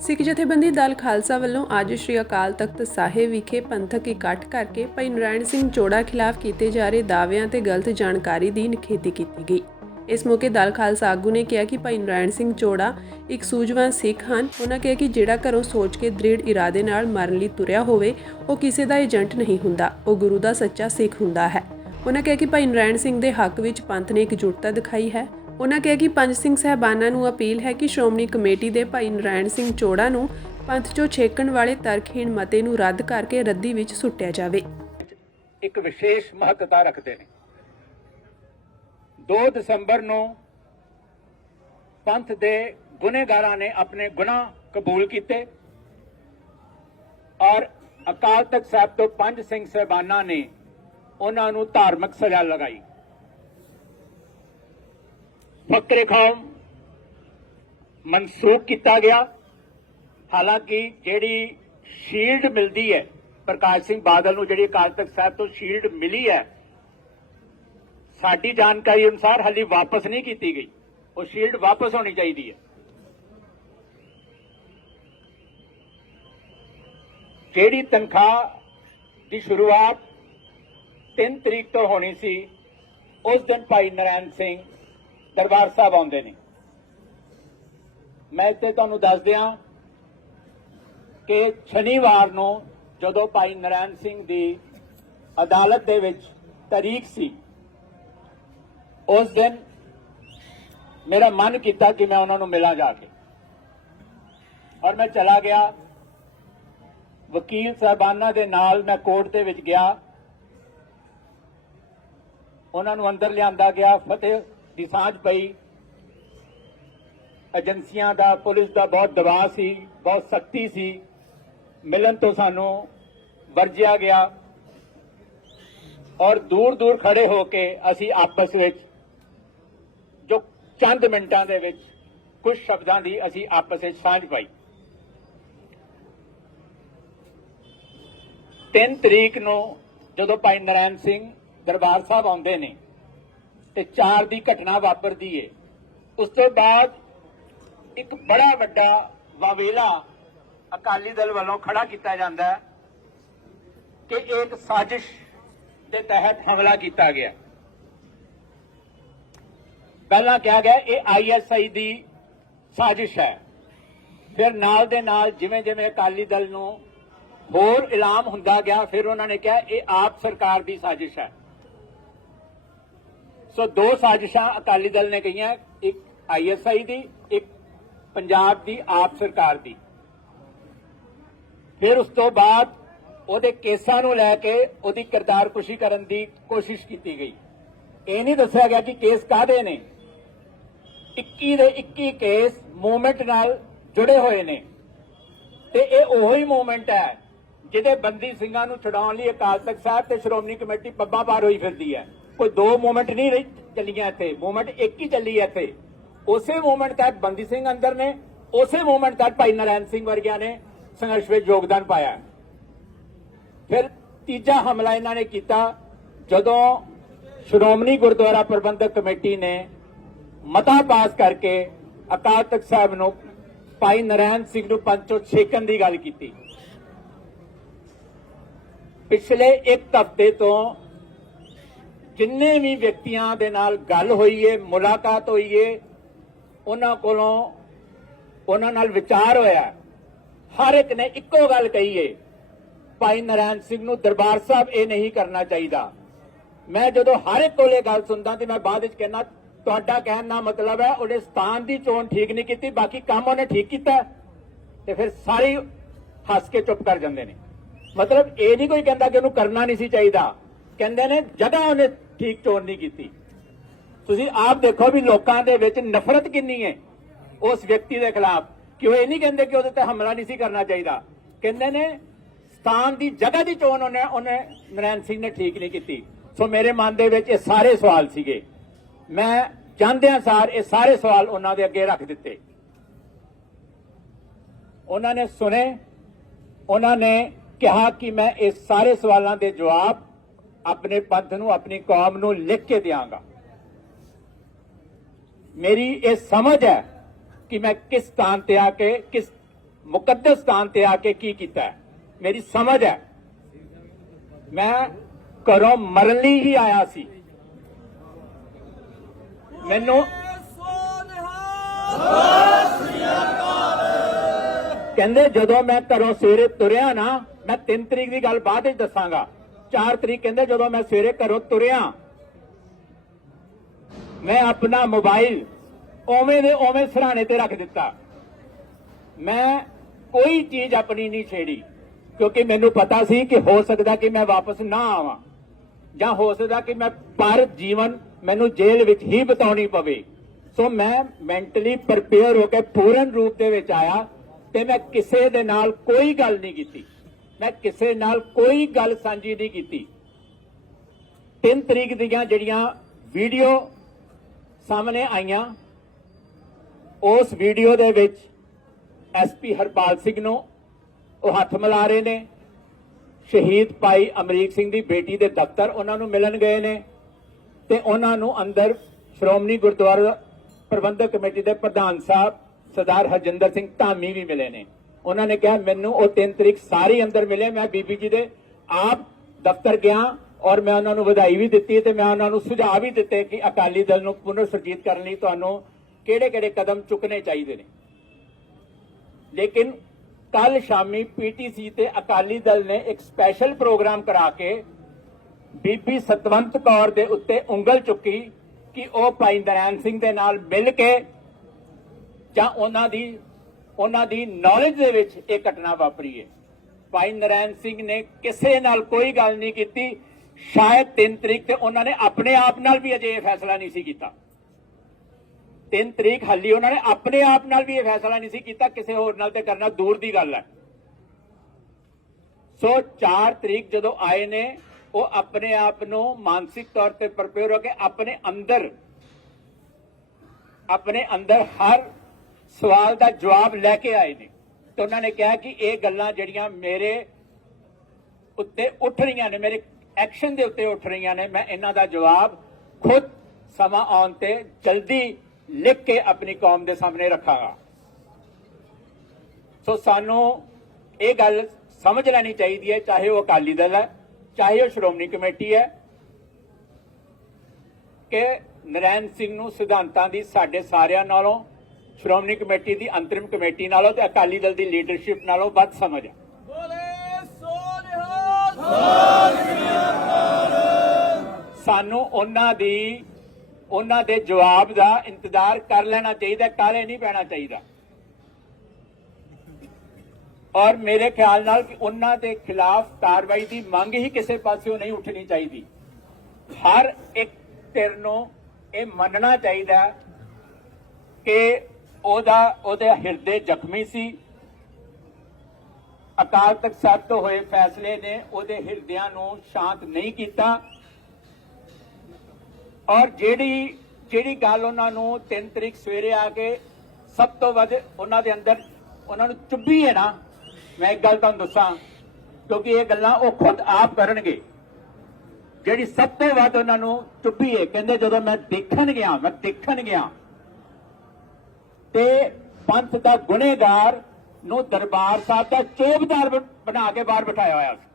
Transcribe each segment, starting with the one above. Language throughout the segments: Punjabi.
ਸਿੱਖ ਜਥੇਬੰਦੀ ਦਲ ਖਾਲਸਾ ਵੱਲੋਂ ਅੱਜ ਸ਼੍ਰੀ ਅਕਾਲ ਤਖਤ ਸਾਹਿਬ ਵਿਖੇ ਪੰਥਕ ਇਕੱਠ ਕਰਕੇ ਭਾਈ ਨਰਾਇਣ ਸਿੰਘ ਚੋੜਾ ਖਿਲਾਫ ਕੀਤੇ ਜਾ ਰਹੇ ਦਾਅਵਿਆਂ ਤੇ ਗਲਤ ਜਾਣਕਾਰੀ ਦੀ ਨਿਖੇਧੀ ਕੀਤੀ ਗਈ। ਇਸ ਮੌਕੇ ਦਲ ਖਾਲਸਾ ਆਗੂ ਨੇ ਕਿਹਾ ਕਿ ਭਾਈ ਨਰਾਇਣ ਸਿੰਘ ਚੋੜਾ ਇੱਕ ਸੂਝਵਾਨ ਸਿੱਖ ਹਨ। ਉਹਨਾਂ ਕਿਹਾ ਕਿ ਜਿਹੜਾ ਘਰੋਂ ਸੋਚ ਕੇ ਦ੍ਰਿੜ ਇਰਾਦੇ ਨਾਲ ਮਰਨ ਲਈ ਤੁਰਿਆ ਹੋਵੇ, ਉਹ ਕਿਸੇ ਦਾ ਏਜੰਟ ਨਹੀਂ ਹੁੰਦਾ। ਉਹ ਗੁਰੂ ਦਾ ਸੱਚਾ ਸਿੱਖ ਹੁੰਦਾ ਹੈ। ਉਹਨਾਂ ਕਿਹਾ ਕਿ ਭਾਈ ਨਰਾਇਣ ਸਿੰਘ ਦੇ ਹੱਕ ਵਿੱਚ ਪੰਥ ਨੇ ਇਕਜੁੱਟਤਾ ਦਿਖਾਈ ਹੈ। ਉਹਨਾਂ ਕਿਹਾ ਕਿ ਪੰਜ ਸਿੰਘ ਸਹਿਬਾਨਾਂ ਨੂੰ ਅਪੀਲ ਹੈ ਕਿ ਸ਼੍ਰੋਮਣੀ ਕਮੇਟੀ ਦੇ ਭਾਈ ਨਰਾਇਣ ਸਿੰਘ ਚੋੜਾ ਨੂੰ ਪੰਥ ਚੋਂ ਛੇਕਣ ਵਾਲੇ ਤਰਕਹੀਣ ਮਤੇ ਨੂੰ ਰੱਦ ਕਰਕੇ ਰੱਦੀ ਵਿੱਚ ਸੁੱਟਿਆ ਜਾਵੇ। ਇੱਕ ਵਿਸ਼ੇਸ਼ ਮਹੱਤਤਾ ਰੱਖਦੇ ਨੇ। 2 ਦਸੰਬਰ ਨੂੰ ਪੰਥ ਦੇ ਗੁਨੇਗਾਰਾਂ ਨੇ ਆਪਣੇ ਗੁਨਾਹ ਕਬੂਲ ਕੀਤੇ ਔਰ ਅਕਾਲ ਤਖਤ ਸਾਹਿਬ ਤੋਂ ਪੰਜ ਸਿੰਘ ਸਹਿਬਾਨਾਂ ਨੇ ਉਹਨਾਂ ਨੂੰ ਧਾਰਮਿਕ ਸਜ਼ਾ ਲਗਾਈ। ਫਕਰੇ ਕੌਮ ਮਨਸੂਖ ਕੀਤਾ ਗਿਆ। ਹਾਲਾਂਕਿ ਜਿਹੜੀ ਸ਼ੀਲਡ ਮਿਲਦੀ ਹੈ, ਪ੍ਰਕਾਸ਼ ਸਿੰਘ ਬਾਦਲ ਨੂੰ ਜਿਹੜੀ ਅਕਾਲ ਤਖਤ ਸਾਹਿਬ ਤੋਂ ਸ਼ੀਲਡ ਮਿਲੀ ਹੈ, ਸਾਡੀ ਜਾਣਕਾਰੀ ਅਨੁਸਾਰ ਹਾਲੀ ਵਾਪਸ ਨਹੀਂ ਕੀਤੀ ਗਈ। ਉਹ ਸ਼ੀਲਡ ਵਾਪਸ ਹੋਣੀ ਚਾਹੀਦੀ ਹੈ। ਜਿਹੜੀ ਤਨਖਾਹ ਦੀ ਸ਼ੁਰੂਆਤ 3 ਤਰੀਕ ਤੋਂ ਹੋਣੀ ਸੀ, ਉਸ ਦਿਨ ਭਾਈ ਨਰਾਇਣ ਸਿੰਘ ਦਰਬਾਰ ਸਾਹਿਬ ਆਉਂਦੇ ਨੇ। ਮੈਂ ਇੱਥੇ ਤੁਹਾਨੂੰ ਦੱਸ ਦਿਆਂ ਕਿ ਸ਼ਨੀਵਾਰ ਨੂੰ ਜਦੋਂ ਭਾਈ ਨਰਾਇਣ ਸਿੰਘ ਦੀ ਅਦਾਲਤ ਦੇ ਵਿੱਚ ਤਾਰੀਖ ਸੀ, ਉਸ ਦਿਨ ਮੇਰਾ ਮਨ ਕੀਤਾ ਕਿ ਮੈਂ ਉਹਨਾਂ ਨੂੰ ਮਿਲਾਂ ਜਾ ਕੇ। ਔਰ ਮੈਂ ਚਲਾ ਗਿਆ। ਵਕੀਲ ਸਾਹਿਬਾਨਾਂ ਦੇ ਨਾਲ ਮੈਂ ਕੋਰਟ ਦੇ ਵਿੱਚ ਗਿਆ। ਉਹਨਾਂ ਨੂੰ ਅੰਦਰ ਲਿਆਂਦਾ ਗਿਆ, ਫਤਿਹ ਦੀ ਸਾਂਝ ਪਈ। ਏਜੰਸੀਆਂ ਦਾ, ਪੁਲਿਸ ਦਾ ਬਹੁਤ ਦਬਾਅ ਸੀ, ਬਹੁਤ ਸਖਤੀ ਸੀ। ਮਿਲਣ ਤੋਂ ਸਾਨੂੰ ਵਰਜਿਆ ਗਿਆ। ਔਰ ਦੂਰ ਦੂਰ ਖੜੇ ਹੋ ਕੇ ਅਸੀਂ ਆਪਸ ਵਿੱਚ, ਜੋ ਚੰਦ ਮਿੰਟਾਂ ਦੇ ਵਿੱਚ ਕੁਝ ਸ਼ਬਦਾਂ ਦੀ ਅਸੀਂ ਆਪਸ ਵਿੱਚ ਸਾਂਝ ਪਾਈ। 3 ਤਰੀਕ ਨੂੰ ਜਦੋਂ ਭਾਈ ਨਰਾਇਣ ਸਿੰਘ ਦਰਬਾਰ ਸਾਹਿਬ ਆਉਂਦੇ ਨੇ ਤੇ 4 ਦੀ ਘਟਨਾ ਵਾਪਰਦੀ ਏ। ਉਸ ਤੋਂ ਬਾਅਦ ਇੱਕ ਬੜਾ ਵੱਡਾ ਵਾਵੇਲਾ ਅਕਾਲੀ ਦਲ ਵੱਲੋਂ ਖੜਾ ਕੀਤਾ ਜਾਂਦਾ ਹੈ ਕਿ ਇੱਕ ਸਾਜ਼ਿਸ਼ ਦੇ ਤਹਿਤ ਹਮਲਾ ਕੀਤਾ ਗਿਆ। ਪਹਿਲਾਂ ਕਿਹਾ ਗਿਆ, ਇਹ ਆਈਐਸਆਈ ਦੀ ਸਾਜ਼ਿਸ਼ ਹੈ। ਫਿਰ ਨਾਲ ਦੇ ਨਾਲ ਜਿਵੇਂ ਜਿਵੇਂ ਅਕਾਲੀ ਦਲ ਨੂੰ ਹੋਰ ਇਲਾਮ ਹੁੰਦਾ ਗਿਆ, ਫਿਰ ਉਹਨਾਂ ਨੇ ਕਿਹਾ, ਇਹ ਆਪ ਸਰਕਾਰ ਦੀ ਸਾਜ਼ਿਸ਼ ਹੈ। ਸੋ ਦੋ ਸਾਜ਼ਿਸ਼ਾਂ ਅਕਾਲੀ ਦਲ ਨੇ ਕਹੀਆਂ, ਇੱਕ ਆਈਐਸਆਈ ਦੀ, ਇੱਕ ਪੰਜਾਬ ਦੀ, ਆਪ ਸਰਕਾਰ ਦੀ। ਫਿਰ ਉਸ ਤੋਂ ਬਾਅਦ ਉਹਦੇ ਕੇਸਾਂ ਨੂੰ ਲੈ ਕੇ ਉਹਦੀ ਕਿਰਦਾਰਕੁਸ਼ੀ ਕਰਨ ਦੀ ਕੋਸ਼ਿਸ਼ ਕੀਤੀ ਗਈ। ਇਹ ਨਹੀਂ ਦੱਸਿਆ ਗਿਆ ਕਿ ਕੇਸ ਕਾਦੇ ਨੇ। 21 ਦੇ 21 ਕੇਸ ਮੂਵਮੈਂਟ ਨਾਲ ਜੁੜੇ ਹੋਏ ਨੇ। ਤੇ ਇਹ ਉਹੀ ਮੂਵਮੈਂਟ ਹੈ ਜਿਹਦੇ ਬੰਦੀ ਸਿੰਘਾਂ ਨੂੰ ਛਡਾਉਣ ਲਈ ਅਕਾਲ ਤਖਤ ਸਾਹਿਬ ਤੇ ਸ਼੍ਰੋਮਣੀ ਕਮੇਟੀ ਪੱਬਾਂ ਪਾਰ ਹੋਈ ਫਿਰਦੀ ਹੈ। ਕੋਈ ਦੋ ਮੂਵਮੈਂਟ ਨਹੀਂ ਰਹੀ ਚੱਲੀਆਂ ਇੱਥੇ। ਮੂਵਮੈਂਟ ਇੱਕ ਹੀ ਚੱਲੀ ਇੱਥੇ। ਉਸੇ ਮੂਵਮੈਂਟ ਤਹਿਤ ਬੰਦੀ ਸਿੰਘ ਅੰਦਰ ਨੇ, ਉਸੇ ਮੂਵਮੈਂਟ ਤਹਿਤ ਭਾਈ ਨਰਾਇਣ ਸਿੰਘ ਵਰਗਿਆਂ ਨੇ ਸੰਘਰਸ਼ ਵਿੱਚ ਯੋਗਦਾਨ ਪਾਇਆ। ਫਿਰ ਤੀਜਾ ਹਮਲਾ ਇਹਨਾਂ ਨੇ ਕੀਤਾ ਜਦੋਂ ਸ਼੍ਰੋਮਣੀ ਗੁਰਦੁਆਰਾ ਪ੍ਰਬੰਧਕ ਕਮੇਟੀ ਨੇ ਮਤਾ ਪਾਸ ਕਰਕੇ ਅਕਾਲ ਤਖਤ ਸਾਹਿਬ ਨੂੰ ਭਾਈ ਨਰਾਇਣ ਸਿੰਘ ਨੂੰ ਪੰਚੋ ਛੇਕਣ ਦੀ ਗੱਲ ਕੀਤੀ। ਪਿਛਲੇ ਇੱਕ ਹਫ਼ਤੇ ਤੋਂ ਜਿੰਨੇ ਵੀ ਵਿਅਕਤੀਆਂ ਦੇ ਨਾਲ ਗੱਲ ਹੋਈ ਏ ਮੁਲਾਕਾਤ ਹੋਈ ਏ ਉਹਨਾਂ ਕੋਲੋਂ ਉਹਨਾਂ ਨਾਲ ਵਿਚਾਰ ਹੋਇਆ। ਹਰ ਇੱਕ ਨੇ ਇੱਕੋ ਗੱਲ ਕਹੀ ਏ ਭਾਈ ਨਰਾਇਣ ਸਿੰਘ ਨੂੰ ਦਰਬਾਰ ਸਾਹਿਬ ਇਹ ਨਹੀਂ ਕਰਨਾ ਚਾਹੀਦਾ। ਮੈਂ ਜਦੋਂ ਹਰ ਇੱਕ ਕੋਲੇ ਗੱਲ ਸੁਣਦਾ ਤੇ ਮੈਂ ਬਾਅਦ ਵਿੱਚ ਕਹਿੰਦਾ, ਤੁਹਾਡਾ ਕਹਿਣ ਦਾ ਮਤਲਬ ਹੈ ਉਹਨੇ ਸਥਾਨ ਦੀ ਚੋਣ ਠੀਕ ਨਹੀਂ ਕੀਤੀ, ਬਾਕੀ ਕੰਮ ਉਹਨੇ ਠੀਕ ਕੀਤਾ ਤੇ ਫਿਰ ਸਾਰੇ ਹੱਸ ਕੇ ਚੁੱਪ ਕਰ ਜਾਂਦੇ ਨੇ। ਮਤਲਬ ਇਹ ਨਹੀਂ ਕੋਈ ਕਹਿੰਦਾ ਕਿ ਉਹਨੂੰ ਕਰਨਾ ਨਹੀਂ ਸੀ ਚਾਹੀਦਾ। ਕਹਿੰਦੇ ਨੇ ਜਗ੍ਹਾ ਉਹਨੇ ਠੀਕ ਚੋਣ ਨਹੀਂ ਕੀਤੀ। ਤੁਸੀਂ ਆਪ ਦੇਖੋ ਵੀ ਲੋਕਾਂ ਦੇ ਵਿੱਚ ਨਫ਼ਰਤ ਕਿੰਨੀ ਹੈ ਉਸ ਵਿਅਕਤੀ ਦੇ ਖਿਲਾਫ। ਕਿ ਉਹ ਇਹ ਨਹੀਂ ਕਹਿੰਦੇ ਕਿ ਉਹਦੇ ਤੇ ਹਮਲਾ ਨਹੀਂ ਸੀ ਕਰਨਾ ਚਾਹੀਦਾ? ਕਹਿੰਦੇ ਨੇ ਸਥਾਨ ਦੀ ਜਗ੍ਹਾ ਦੀ ਚੋਣ ਉਹਨੇ ਉਹਨੇ ਨਰੈਣ ਸਿੰਘ ਨੇ ਠੀਕ ਨਹੀਂ ਕੀਤੀ। ਸੋ ਮੇਰੇ ਮਨ ਦੇ ਵਿੱਚ ਇਹ ਸਾਰੇ ਸਵਾਲ ਸੀਗੇ। ਮੈਂ ਚਾਹੁੰਦਿਆਂ ਸਾਰ ਇਹ ਸਾਰੇ ਸਵਾਲ ਉਹਨਾਂ ਦੇ ਅੱਗੇ ਰੱਖ ਦਿੱਤੇ। ਉਹਨਾਂ ਨੇ ਸੁਨੇ ਉਹਨਾਂ ਨੇ ਕਿਹਾ ਕਿ ਮੈਂ ਇਹ ਸਾਰੇ ਸਵਾਲਾਂ ਦੇ ਜਵਾਬ ਆਪਣੇ ਪੰਥ ਨੂੰ, ਆਪਣੀ ਕੌਮ ਨੂੰ ਲਿਖ ਕੇ ਦਿਆਂਗਾ। ਮੇਰੀ ਇਹ ਸਮਝ ਹੈ ਕਿ ਮੈਂ ਕਿਸ ਸਥਾਨ ਤੇ ਆ ਕੇ, ਕਿਸ ਮੁਕੱਦਸ ਸਥਾਨ ਤੇ ਆ ਕੇ ਕੀ ਕੀਤਾ ਮੇਰੀ ਸਮਝ ਹੈ। ਮੈਂ ਘਰੋਂ ਮਰਨ ਲਈ ਹੀ ਆਇਆ ਸੀ। ਮੈਨੂੰ ਕਹਿੰਦੇ ਜਦੋਂ ਮੈਂ ਘਰੋਂ ਸਵੇਰੇ ਤੁਰਿਆ ਨਾ, ਮੈਂ 3 ਤਰੀਕ ਦੀ ਗੱਲ ਬਾਅਦ ਵਿੱਚ ਦੱਸਾਂਗਾ। 4 ਤਰੀਕ ਕਹਿੰਦੇ ਜਦੋਂ ਮੈਂ ਸਵੇਰੇ ਘਰੋਂ ਤੁਰਿਆ, ਮੈਂ ਆਪਣਾ ਮੋਬਾਈਲ ਓਵੇਂ ਦੇ ਓਵੇਂ ਸਰਾਣੇ ਤੇ ਰੱਖ ਦਿੱਤਾ। ਮੈਂ ਕੋਈ ਚੀਜ਼ ਆਪਣੀ ਨਹੀਂ ਛੇੜੀ, ਕਿਉਂਕਿ ਮੈਨੂੰ ਪਤਾ ਸੀ ਕਿ ਹੋ ਸਕਦਾ ਕਿ ਮੈਂ ਵਾਪਸ ਨਾ ਆਵਾਂ, ਜਾਂ ਹੋ ਸਕਦਾ ਕਿ ਮੈਂ ਪਰ ਜੀਵਨ ਮੈਨੂੰ ਜੇਲ੍ਹ ਵਿੱਚ ਹੀ ਬਿਤਾਉਣੀ ਪਵੇ। ਸੋ ਮੈਂ ਮੈਂਟਲੀ ਪ੍ਰਪੇਅਰ ਹੋ ਕੇ ਪੂਰਨ ਰੂਪ ਦੇ ਵਿੱਚ ਆਇਆ ਤੇ ਮੈਂ ਕਿਸੇ ਦੇ ਨਾਲ ਕੋਈ ਗੱਲ ਨਹੀਂ ਕੀਤੀ। ਮੈਂ ਕਿਸੇ ਨਾਲ ਕੋਈ ਗੱਲ ਸਾਂਝੀ ਨਹੀਂ ਕੀਤੀ। 3 ਤਰੀਕ ਦੀਆਂ ਜਿਹੜੀਆਂ ਵੀਡੀਓ ਸਾਹਮਣੇ ਆਈਆਂ, ਉਸ ਵੀਡੀਓ ਦੇ ਵਿੱਚ ਐਸਪੀ ਹਰਪਾਲ ਸਿੰਘ ਨੂੰ ਉਹ ਹੱਥ ਮਿਲਾ ਰਹੇ ਨੇ। ਸ਼ਹੀਦ ਭਾਈ ਅਮਰੀਕ ਸਿੰਘ ਦੀ ਬੇਟੀ ਦੇ ਦਫ਼ਤਰ ਉਹਨਾਂ ਨੂੰ ਮਿਲਣ ਗਏ ਨੇ ਤੇ ਉਹਨਾਂ ਨੂੰ ਅੰਦਰ ਸ਼੍ਰੋਮਣੀ ਗੁਰਦੁਆਰਾ ਪ੍ਰਬੰਧਕ ਕਮੇਟੀ ਦੇ ਪ੍ਰਧਾਨ ਸਾਹਿਬ ਸਰਦਾਰ ਹਰਜਿੰਦਰ ਸਿੰਘ ਧਾਮੀ ਵੀ ਮਿਲੇ ਨੇ। ਉਹਨਾਂ ਨੇ ਕਿਹਾ, ਮੈਨੂੰ ਉਹ ਤਿੰਨ ਤਰੀਕ ਸਾਰੀ ਅੰਦਰ ਮਿਲੇ, ਮੈਂ ਬੀਬੀ ਜੀ ਦੇ ਆਪ ਦਫ਼ਤਰ ਗਿਆ ਔਰ ਮੈਂ ਉਹਨਾਂ ਨੂੰ ਵਧਾਈ ਵੀ ਦਿੱਤੀ ਤੇ ਮੈਂ ਉਹਨਾਂ ਨੂੰ ਸੁਝਾਅ ਵੀ ਦਿੱਤੇ ਕਿ ਅਕਾਲੀ ਦਲ ਨੂੰ ਪੁਨਰ ਸੁਰਜੀਤ ਕਰਨ ਲਈ ਤੁਹਾਨੂੰ ਕਿਹੜੇ-ਕਿਹੜੇ ਕਦਮ ਚੁੱਕਣੇ ਚਾਹੀਦੇ ਨੇ। ਲੇਕਿਨ ਕੱਲ ਸ਼ਾਮੀ ਪੀਟੀਸੀ ਤੇ ਅਕਾਲੀ ਦਲ ਨੇ ਇੱਕ ਸਪੈਸ਼ਲ ਪ੍ਰੋਗਰਾਮ ਕਰਾ ਕੇ ਬੀਬੀ ਸਤਵੰਤ ਕੌਰ ਦੇ ਉੱਤੇ ਉਂਗਲ ਚੁੱਕੀ ਕਿ ਉਹ ਭਾਈ ਨਰੈਣ ਸਿੰਘ ਦੇ ਨਾਲ ਮਿਲ ਕੇ ਜਾਂ ਉਹਨਾਂ ਦੀ ਉਹਨਾਂ ਦੀ ਨੌਲੇਜ ਦੇ ਵਿੱਚ ਇਹ ਘਟਨਾ ਵਾਪਰੀ ਹੈ। ਭਾਈ ਨਰੈਣ ਸਿੰਘ ਨੇ ਕਿਸੇ ਨਾਲ ਕੋਈ ਗੱਲ ਨਹੀਂ ਕੀਤੀ। ਸ਼ਾਇਦ 3 ਤਰੀਕ ਤੇ ਉਹਨਾਂ ਨੇ ਆਪਣੇ ਆਪ ਨਾਲ ਵੀ ਅਜੇ ਇਹ ਫੈਸਲਾ ਨਹੀਂ ਸੀ ਕੀਤਾ। 3 ਤਰੀਕ ਹਾਲੀ ਉਹਨਾਂ ਨੇ ਆਪਣੇ ਆਪ ਨਾਲ ਵੀ ਇਹ ਫੈਸਲਾ ਨਹੀਂ ਸੀ ਕੀਤਾ। ਕਿਸੇ ਹੋਰ ਨਾਲ ਤੇ ਕਰਨਾ ਦੂਰ ਦੀ ਗੱਲ ਹੈ। ਸੋ 4 ਤਰੀਕ ਜਦੋਂ ਆਏ ਨੇ, ਉਹ ਆਪਣੇ ਆਪ ਨੂੰ ਮਾਨਸਿਕ ਤੌਰ ਤੇ ਪ੍ਰਪੇਅਰ ਹੋ ਕੇ ਆਪਣੇ ਅੰਦਰ ਆਪਣੇ ਅੰਦਰ ਹਰ ਸਵਾਲ ਦਾ ਜਵਾਬ ਲੈ ਕੇ ਆਏ ਨੇ। ਤੇ ਉਹਨਾਂ ਨੇ ਕਿਹਾ ਕਿ ਇਹ ਗੱਲਾਂ ਜਿਹੜੀਆਂ ਮੇਰੇ ਉੱਤੇ ਉੱਠ ਰਹੀਆਂ ਨੇ, ਮੇਰੇ ਐਕਸ਼ਨ ਦੇ ਉੱਤੇ ਉੱਠ ਰਹੀਆਂ ਨੇ, ਮੈਂ ਇਹਨਾਂ ਦਾ ਜਵਾਬ ਖੁਦ ਸਮਾਂ ਆਉਣ ਤੇ ਜਲਦੀ ਲਿਖ ਕੇ ਆਪਣੀ ਕੌਮ ਦੇ ਸਾਹਮਣੇ ਰੱਖਾਂਗਾ। ਸੋ ਸਾਨੂੰ ਇਹ ਗੱਲ ਸਮਝ ਲੈਣੀ ਚਾਹੀਦੀ ਹੈ, ਚਾਹੇ ਉਹ ਅਕਾਲੀ ਦਲ ਹੈ, ਚਾਹੇ ਉਹ ਸ਼੍ਰੋਮਣੀ ਕਮੇਟੀ ਹੈ, ਕਿ ਨਰੈਣ ਸਿੰਘ ਨੂੰ ਸਿਧਾਂਤਾਂ ਦੀ ਸਾਡੇ ਸਾਰਿਆਂ ਨਾਲੋਂ ਸ਼੍ਰੋਮਣੀ ਕਮੇਟੀ ਦੀ ਅੰਤਰਿਮ ਕਮੇਟੀ ਨਾਲੋਂ ਤੇ ਅਕਾਲੀ ਦਲ ਦੀ ਲੀਡਰਸ਼ਿਪ ਨਾਲੋਂ ਵੱਧ ਸਮਝ ਨਿਹਾਲ। ਸਾਨੂੰ ਉਹਨਾਂ ਦੀ ਉਹਨਾਂ ਦੇ ਜਵਾਬ ਦਾ ਇੰਤਜ਼ਾਰ ਕਰ ਲੈਣਾ ਚਾਹੀਦਾ ਕਾਲੇ ਨਹੀਂ ਪੈਣਾ ਚਾਹੀਦਾ। ਔਰ ਮੇਰੇ ਖਿਆਲ ਨਾਲ ਕਿ ਉਹਨਾਂ ਦੇ ਖਿਲਾਫ ਕਾਰਵਾਈ ਦੀ ਮੰਗ ਹੀ ਕਿਸੇ ਪਾਸਿਓਂ ਨਹੀਂ ਉੱਠਣੀ ਚਾਹੀਦੀ। ਹਰ ਇੱਕ ਧਿਰ ਨੂੰ ਇਹ ਮੰਨਣਾ ਚਾਹੀਦਾ ਕਿ ਉਹਦਾ, ਉਹਦੇ ਹਿਰਦੇ ਜ਼ਖਮੀ ਸੀ। ਅਕਾਲ ਤਖਤ ਸਾਹਿਬ ਤੋਂ ਹੋਏ ਫੈਸਲੇ ਨੇ ਉਹਦੇ ਹਿਰਦਿਆਂ ਨੂੰ ਸ਼ਾਂਤ ਨਹੀਂ ਕੀਤਾ। ਔਰ ਜਿਹੜੀ ਜਿਹੜੀ ਗੱਲ ਉਹਨਾਂ ਨੂੰ 3 ਤਰੀਕ ਸਵੇਰੇ ਆ ਕੇ ਸਭ ਤੋਂ ਵੱਧ ਉਹਨਾਂ ਦੇ ਅੰਦਰ, ਉਹਨਾਂ ਨੂੰ ਚੁੱਭੀ ਹੈ ਨਾ, ਮੈਂ ਇੱਕ ਗੱਲ ਤੁਹਾਨੂੰ ਦੱਸਾਂ, ਕਿਉਂਕਿ ਇਹ ਗੱਲਾਂ ਉਹ ਖੁਦ ਆਪ ਕਰਨਗੇ। ਜਿਹੜੀ ਸਭ ਤੋਂ ਵੱਧ ਉਹਨਾਂ ਨੂੰ ਚੁੱਭੀ ਹੈ, ਕਹਿੰਦੇ ਜਦੋਂ ਮੈਂ ਦੇਖਣ ਗਿਆ, ਮੈਂ ਦੇਖਣ ਗਿਆ ਤੇ ਪੰਥ ਦਾ ਗੁਨੇਗਾਰ ਨੂੰ ਦਰਬਾਰ ਸਾਹਿਬ ਦਾ ਚੋਬਦਾਰ ਬਣਾ ਕੇ ਬਾਹਰ ਬਿਠਾਇਆ ਹੋਇਆ ਸੀ।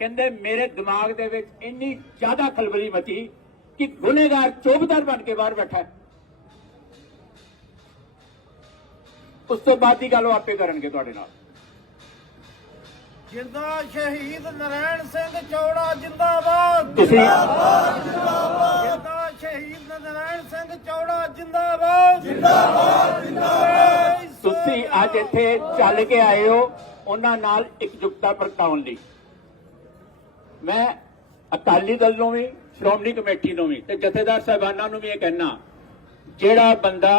ਕਹਿੰਦੇ ਮੇਰੇ ਦਿਮਾਗ ਦੇ ਵਿੱਚ ਇੰਨੀ ਜ਼ਿਆਦਾ ਖਲਬਲੀ ਮਚੀ ਕਿ ਗੁਨੇਗਾਰ ਚੋਬਦਾਰ ਬਣ ਕੇ ਬਾਹਰ ਬੈਠਾ। ਉਸ ਤੋਂ ਬਾਅਦ ਦੀ ਗੱਲ ਉਹ ਆਪੇ ਕਰਨਗੇ ਤੁਹਾਡੇ ਨਾਲ। ਜਿੰਦਾ ਸ਼ਹੀਦ ਨਰੈਣ ਸਿੰਘ ਚੌੜਾ ਜਿੰਦਾਬਾਦ। ਜਿੰਦਾਬਾਦ। ਜਿੰਦਾਬਾਦ ਜਿੰਦਾਬਾਦ। ਤੁਸੀਂ ਅੱਜ ਇੱਥੇ ਚੱਲ ਕੇ ਆਏ ਹੋ ਉਹਨਾਂ ਨਾਲ ਇਕਜੁੱਟਤਾ ਪ੍ਰਗਟਾਉਣ ਲਈ। ਮੈਂ ਅਕਾਲੀ ਦਲ ਨੂੰ ਵੀ ਸ਼੍ਰੋਮਣੀ ਕਮੇਟੀ ਨੂੰ ਵੀ ਤੇ ਜਥੇਦਾਰ ਸਾਹਿਬਾਨਾਂ ਨੂੰ ਵੀ ਇਹ ਕਹਿਣਾ ਜਿਹੜਾ ਬੰਦਾ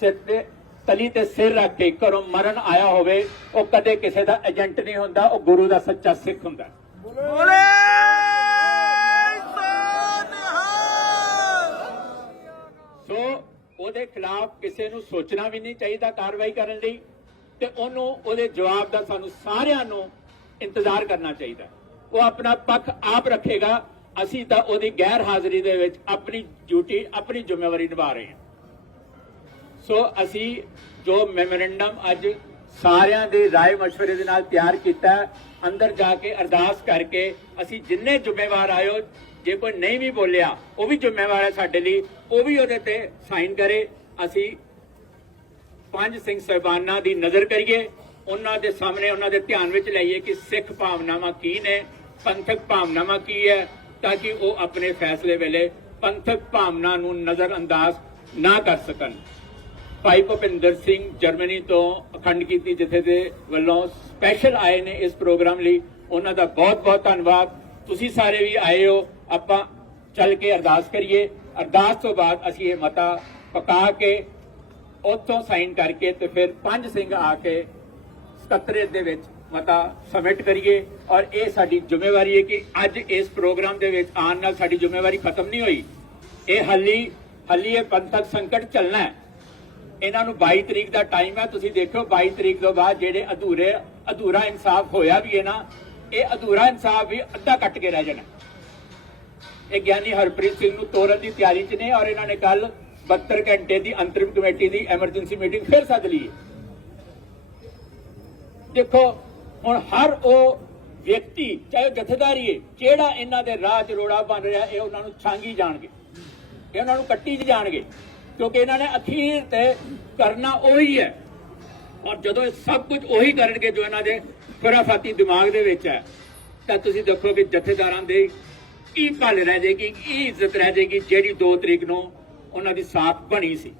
ਸਿਰ ਤੇ ਤਲੀ ਤੇ ਸਿਰ ਰੱਖ ਕੇ ਘਰੋਂ ਮਰਨ ਆਇਆ ਹੋਵੇ ਉਹ ਕਦੇ ਕਿਸੇ ਦਾ ਏਜੰਟ ਨਹੀਂ ਹੁੰਦਾ ਉਹ ਗੁਰੂ ਦਾ ਸੱਚਾ ਸਿੱਖ ਹੁੰਦਾ। ਬੋਲੇ। ਸੋ ਨਿਹਾਲ ਸੋ ਉਹਦੇ ਖਿਲਾਫ ਕਿਸੇ ਨੂੰ ਸੋਚਣਾ ਵੀ ਨਹੀਂ ਚਾਹੀਦਾ ਕਾਰਵਾਈ ਕਰਨ ਲਈ ਤੇ ਉਹਨੂੰ ਉਹਦੇ ਜਵਾਬ ਦਾ ਸਾਨੂੰ ਸਾਰਿਆਂ ਨੂੰ ਇੰਤਜ਼ਾਰ ਕਰਨਾ ਚਾਹੀਦਾ ਉਹ ਆਪਣਾ ਪੱਖ ਆਪ ਰੱਖੇਗਾ ਅਸੀਂ ਤਾਂ ਉਹਦੀ ਗੈਰ ਹਾਜ਼ਰੀ ਦੇ ਵਿੱਚ ਆਪਣੀ ਡਿਊਟੀ ਆਪਣੀ ਜ਼ਿੰਮੇਵਾਰੀ ਨਿਭਾ ਰਹੇ ਹਾਂ ਸੋ ਅਸੀਂ ਜੋ ਮੈਮੋਰੈਂਡਮ ਅੱਜ ਸਾਰਿਆਂ ਦੇ رائے مشورے ਦੇ ਨਾਲ ਤਿਆਰ ਕੀਤਾ ਹੈ। ਅੰਦਰ ਜਾ ਕੇ ਅਰਦਾਸ ਕਰਕੇ ਅਸੀਂ ਜਿੰਨੇ ਜ਼ਿੰਮੇਵਾਰ ਆਇਓ ਜੇ ਕੋਈ ਨਹੀਂ ਵੀ ਬੋਲਿਆ, ਉਹ ਵੀ ਜ਼ਿੰਮੇਵਾਰ ਹੈ ਸਾਡੇ ਲਈ, ਉਹ ਵੀ ਉਹਦੇ ਤੇ ਸਾਈਨ ਕਰੇ। ਅਸੀਂ ਪੰਜ ਸਿੰਘ ਸਾਹਿਬਾਨਾਂ ਦੀ ਨਜ਼ਰ ਕਰੀਏ, ਉਹਨਾਂ ਦੇ ਸਾਹਮਣੇ ਉਹਨਾਂ ਦੇ ਧਿਆਨ ਵਿੱਚ ਲਈਏ ਕਿ ਸਿੱਖ ਭਾਵਨਾਵਾਂ ਕੀ ਨੇ, ਪੰਥਕ ਭਾਵਨਾਵਾਂ ਕੀ ਹੈ, ਤਾਂ ਕਿ ਉਹ ਆਪਣੇ ਫੈਸਲੇ ਵੇਲੇ ਪੰਥਕ ਭਾਵਨਾ ਨੂੰ ਨਜ਼ਰ ਅੰਦਾਜ਼ ਨਾ ਕਰ ਸਕਣ। ਭਾਈ ਭੁਪਿੰਦਰ ਸਿੰਘ ਜਰਮਨੀ ਤੋਂ ਅਖੰਡ ਕੀਤੀ ਜਥੇ ਦੇ ਵੱਲੋਂ ਸਪੈਸ਼ਲ ਆਏ ਨੇ ਇਸ ਪ੍ਰੋਗਰਾਮ ਲਈ, ਉਹਨਾਂ ਦਾ ਬਹੁਤ ਬਹੁਤ ਧੰਨਵਾਦ। ਤੁਸੀਂ ਸਾਰੇ ਵੀ ਆਏ ਹੋ। ਆਪਾਂ ਚੱਲ ਕੇ ਅਰਦਾਸ ਕਰੀਏ। ਅਰਦਾਸ ਤੋਂ ਬਾਅਦ ਅਸੀਂ ਇਹ ਮਤਾ ਪਕਾ ਕੇ ਉੱਥੋਂ ਸਾਈਨ ਕਰਕੇ ਤੇ ਫਿਰ ਪੰਜ ਸਿੰਘ ਆ ਕੇ ਸਕੱਤਰੇਤ ਦੇ ਵਿੱਚ ਮਤਾ ਸਬਮਿਟ ਕਰੀਏ। ਔਰ ਇਹ ਸਾਡੀ ਜ਼ਿੰਮੇਵਾਰੀ ਹੈ ਕਿ ਅੱਜ ਇਸ ਪ੍ਰੋਗਰਾਮ ਦੇ ਵਿੱਚ ਆਉਣ ਨਾਲ ਸਾਡੀ ਜ਼ਿੰਮੇਵਾਰੀ ਖਤਮ ਨਹੀਂ ਹੋਈ। ਇਹ ਹੱਲੀ ਹੱਲੀ ਇਹ ਪੰਥਕ ਸੰਕਟ ਚੱਲਣਾ ਹੈ। ਇਹਨਾਂ ਨੂੰ 22 ਤਰੀਕ ਦਾ ਟਾਈਮ ਹੈ। ਤੁਸੀਂ ਦੇਖੋ 22 ਤਰੀਕ ਤੋਂ ਬਾਅਦ ਜਿਹੜੇ ਅਧੂਰੇ, ਅਧੂਰਾ ਇਨਸਾਫ ਹੋਇਆ ਵੀ ਹੈ ਨਾ, ਇਹ ਅਧੂਰਾ ਇਨਸਾਫ ਵੀ ਅੱਧਾ ਕੱਟ ਕੇ ਰਹਿ ਜਾਣਾ। ਇਹ ਗਿਆਨੀ ਹਰਪ੍ਰੀਤ ਸਿੰਘ ਨੂੰ ਤੋਰਨ ਦੀ ਤਿਆਰੀ 'ਚ ਨੇ ਔਰ ਇਹਨਾਂ ਨੇ ਕੱਲ 72 ਘੰਟੇ ਦੀ ਅੰਤਰਿਮ ਕਮੇਟੀ ਦੀ ਐਮਰਜੈਂਸੀ ਮੀਟਿੰਗ ਫਿਰ ਸੱਦ ਲਈ ਦੇਖੋ, ਹੁਣ ਹਰ ਉਹ ਵਿਅਕਤੀ, ਚਾਹੇ ਜਥੇਦਾਰੀ ਹੈ ਜਿਹੜਾ ਇਹਨਾਂ ਦੇ ਰਾਹ 'ਚ ਰੋੜਾ ਬਣ ਰਿਹਾ, ਇਹ ਉਹਨਾਂ ਨੂੰ ਛਾਂਗੀ ਜਾਣਗੇ। ਇਹ ਉਹਨਾਂ ਨੂੰ ਕੱਟੀ ਜਾਣਗੇ, ਕਿਉਂਕਿ ਇਹਨਾਂ ਨੇ ਅਖੀਰ ਤੇ ਕਰਨਾ ਉਹੀ ਹੈ। ਔਰ ਜਦੋਂ ਇਹ ਸਭ ਕੁਝ ਉਹੀ ਕਰਨਗੇ ਜੋ ਇਹਨਾਂ ਦੇ ਖੁਰਾਫਾਤੀ ਦਿਮਾਗ ਦੇ ਵਿੱਚ ਹੈ, ਤਾਂ ਤੁਸੀਂ ਦੇਖੋ ਕਿ ਜਥੇਦਾਰਾਂ ਦੇ ਕੀ ਭਲ ਰਹਿ ਜਾਏਗੀ? ਕੀ ਇੱਜ਼ਤ ਰਹਿ ਜਾਏਗੀ ਜਿਹੜੀ 2 ਤਰੀਕ ਨੂੰ ਉਹਨਾਂ ਦੀ ਸਾਥ ਬਣੀ ਸੀ?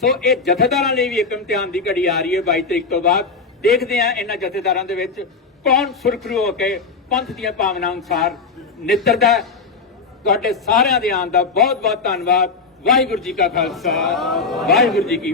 ਸੋ ਇਹ ਜਥੇਦਾਰਾਂ ਲਈ ਵੀ ਇੱਕ ਇਮਤਿਹਾਨ ਦੀ ਘੜੀ ਆ ਰਹੀ ਹੈ 22 ਤਰੀਕ ਤੋਂ ਬਾਅਦ। ਦੇਖਦੇ ਆ ਇਹਨਾਂ ਜਥੇਦਾਰਾਂ ਦੇ ਵਿੱਚ ਕੌਣ ਸੁਰਖਰੂ ਹੋ ਕੇ ਪੰਥ ਦੀਆਂ ਭਾਵਨਾਵਾਂ ਅਨੁਸਾਰ ਨਿੱਤਰਦਾ ਹੈ। ਤੁਹਾਡੇ ਸਾਰਿਆਂ ਦੇ ਆਉਣ ਦਾ ਬਹੁਤ ਬਹੁਤ ਧੰਨਵਾਦ। ਵਾਹਿਗੁਰੂ ਜੀ ਕਾ ਖਾਲਸਾ, ਵਾਹਿਗੁਰੂ ਜੀ ਕੀ